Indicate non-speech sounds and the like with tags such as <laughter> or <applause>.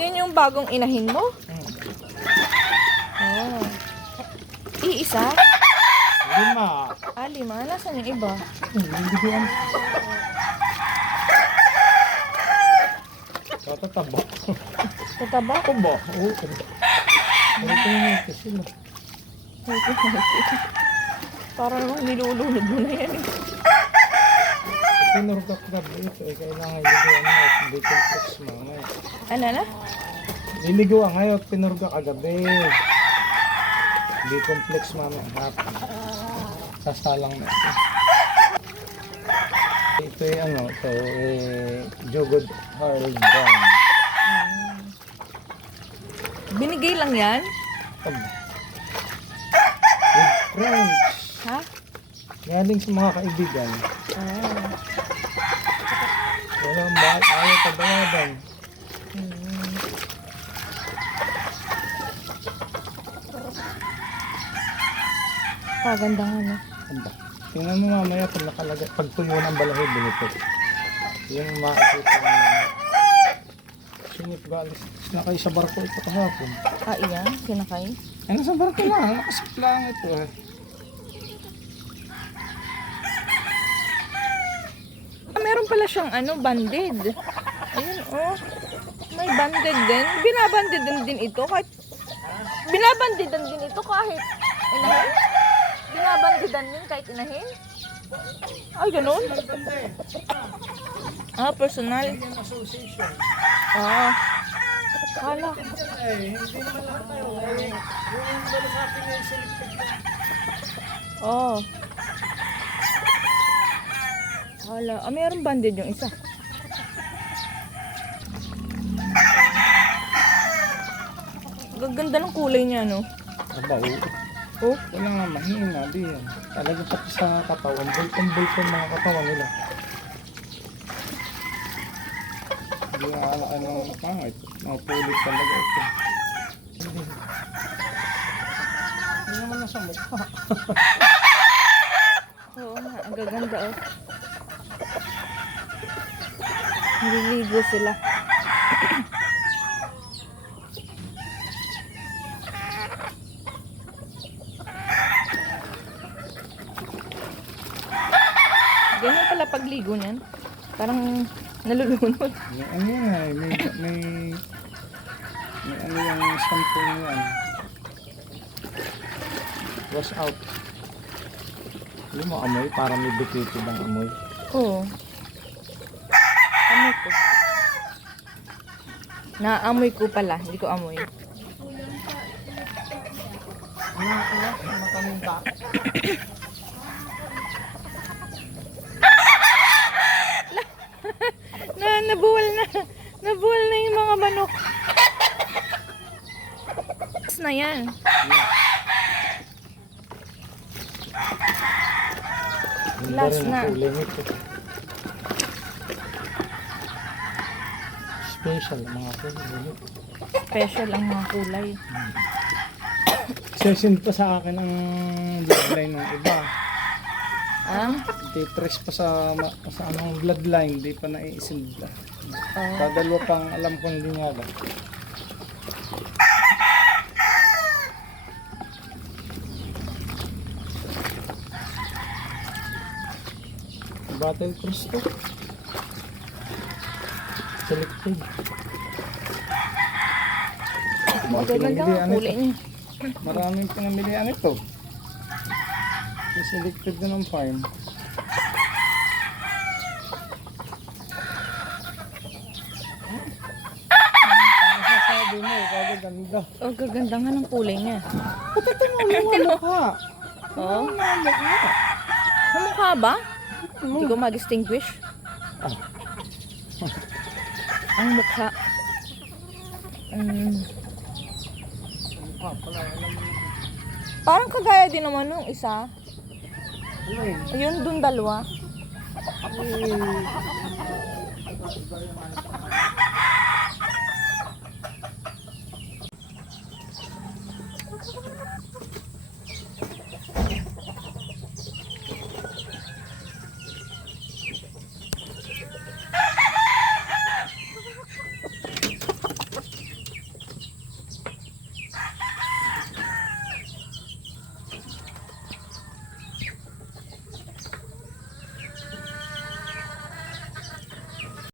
Yan yung bagong inahin mo? Oh. Iisa? Lima. Ah, lima. Nasaan yung iba? Hindi ko ano. Tatataba. Tataba? Ako ba? Oo. Ko yung ito sila? Parang nilulunod mo na yan eh. Pinurgak na ito? Eh, kailangan liguan mo at hindi complex mamaya. Ano na? Liliguan ngayon at pinurga kagabi. Hindi complex mamaya hapon. Sasalang na ito. Yung ano, ito eh, Jogod Hard Brown. Binigay lang yan? With friends. Ha? Galing sa mga kaibigan. Ah. Walang bakit ayaw kabayadan. Paganda nga no. Anda. Tingnan mo mamaya pag nakalagay, pag tuyo ng balahibo nito. Yung makikita mo. Sinip galis. Na kayo sa barko ito kahapon. Ah, iyan? Sinakay? Ano sa barko lang? Nakasip lang ito eh. Ah, meron pala siyang ano, banded. Ayun, oh. May banded din. Binabanded din din ito kahit... Binabanded din ito kahit inahin? Binabandidan din kahit inahin? Ay, ganun? Ah, personal. Ah. Kala. Oh. Kala. Ah, meron banded yung isa. Gaganda ng kulay niya, no? Aba, oo. Oh, Wala nga mahina, di yan. Talaga pati sa katawan, bulkan-bulkan mga katawan nila. Hindi nga ano, ano, pangit. Mga pulit talaga ito. Hindi naman nasa mukha. <laughs> oo nga. Ang gaganda, oh. Nililigo sila. Pala pagligo niyan. Parang nalulunod. May ano yan eh, may, may, may ano yung shampoo niya yan. Wash out. Alam mo, amoy, parang may butiti ng amoy. Oo. Amoy ko. Naamoy ko pala. Hindi ko amoy. Ano, ano, mataming ba? Na, nabuwal na. Nabuwal na yung mga manok. Tapos na yan. Last na. Special mga kulay. Special ang mga kulay. Session pa sa akin ang bloodline ng iba. Ah? Titres pa sa, ma- sa anong bloodline, di pa naiisilda. Oh. Dadalwa pang alam kong linyada. Battle Cruise to. Selected. Mga Magaganda pinamilian ang kulay ito. niya. Maraming pinamilian ito. Selected na ng farm. Ano sasabi mo? Kagaganda. Oh, gaganda nga ng kulay niya. Yung mukha. Oh. Ano ang mukha? Namukha ba? Hindi ko ma-distinguish. Ah. ang mukha. Mukha mo. parang kagaya din naman nung isa. Yun? Ayun, dun dalawa.